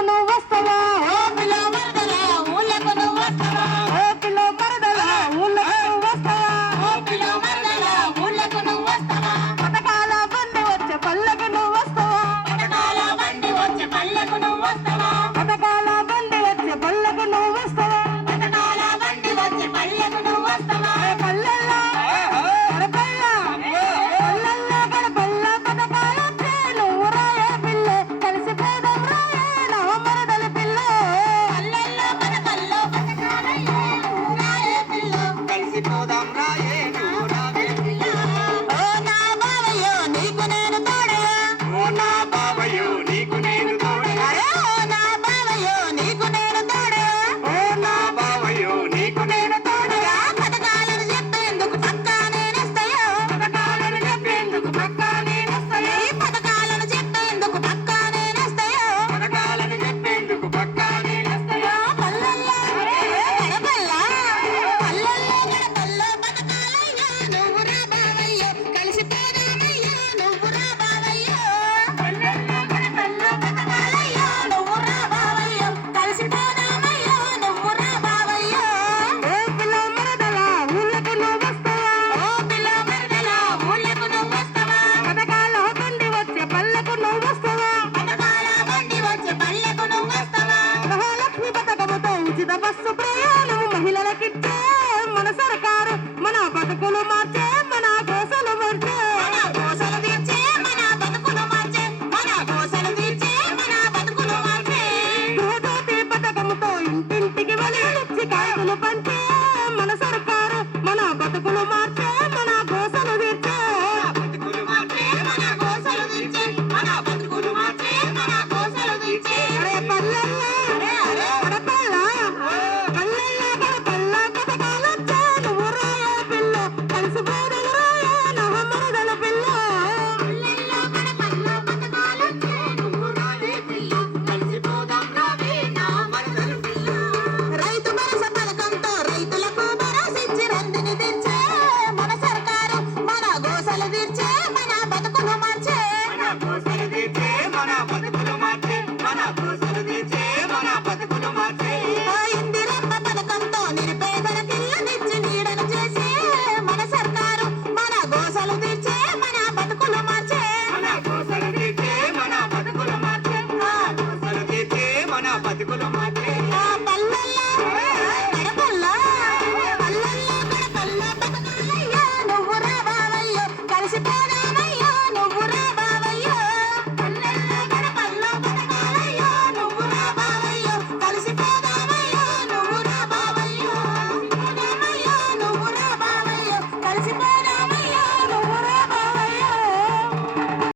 ನೋವ people I'm lying. Bus ప్రయాణం మహిళలకిచ్చే మన సర్కారు మన బతుకులు మార్చే మన గోసలు మార్చే. పథకంతో ఇంటింటికి వెళ్ళి కాయలు పంచే.